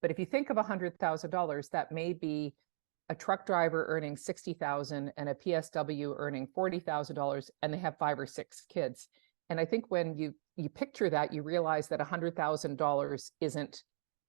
But if you think of $100,000, that may be a truck driver earning $60,000 and a PSW earning $40,000, and they have 5 or 6 kids. And I think when you picture that, you realize that $100,000 isn't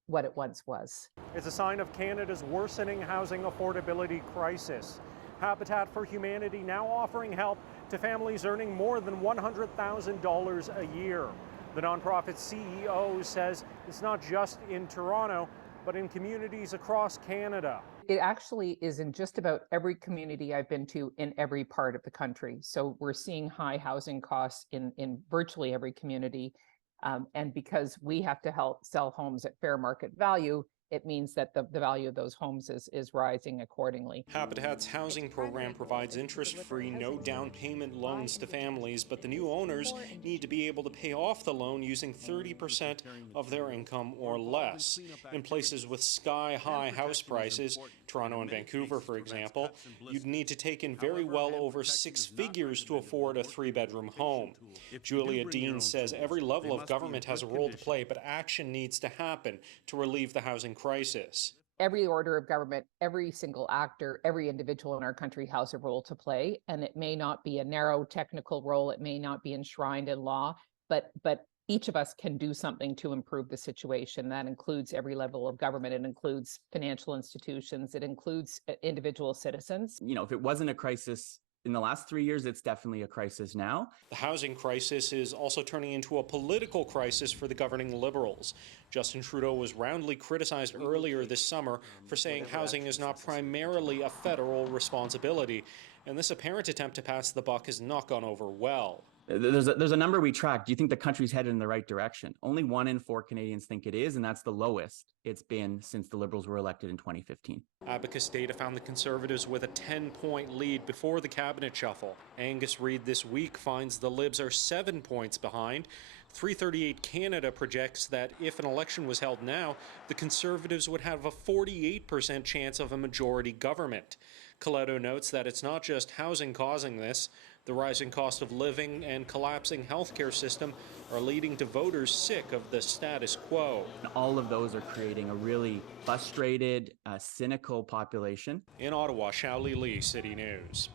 what it once was. It's a sign of Canada's worsening housing affordability crisis. Habitat for Humanity now offering help to families earning more than $100,000 a year. The nonprofit CEO says it's not just in Toronto, but in communities across Canada. It actually is in just about every community I've been to in every part of the country. So we're seeing high housing costs in virtually every community. And because we have to help sell homes at fair market value, it means that the value of those homes is rising accordingly. Habitat's housing program provides interest-free, no down payment loans to families, but the new owners need to be able to pay off the loan using 30% of their income or less. In places with sky-high house prices, Toronto and Vancouver, for example, you'd need to take in very well over 6 figures to afford a 3-bedroom home. Julia Dean says every level of government has a role to play, but action needs to happen to relieve the housing crisis. Every order of government, every single actor, every individual in our country has a role to play, and it may not be a narrow technical role, it may not be enshrined in law, but each of us can do something to improve the situation. That includes every level of government. It includes financial institutions. It includes individual citizens. You know, if it wasn't a crisis in the last 3 years, it's definitely a crisis now. The housing crisis is also turning into a political crisis for the governing Liberals. Justin Trudeau was roundly criticized earlier this summer for saying housing is not primarily a federal responsibility, and this apparent attempt to pass the buck has not gone over well. There's a number we track. Do you think the country's headed in the right direction? Only 1 in 4 Canadians think it is, and that's the lowest it's been since the Liberals were elected in 2015. ABACUS data found the Conservatives with a 10-point lead before the cabinet shuffle. Angus REID this week finds the Libs are 7 points behind. 338 Canada projects that if an election was held now, the Conservatives would have a 48% chance of a majority government. COLETTO notes that it's not just housing causing this. The rising cost of living and collapsing healthcare system are leading to voters sick of the status quo. And all of those are creating a really frustrated, cynical population. In Ottawa, Xiaoli Li, City News.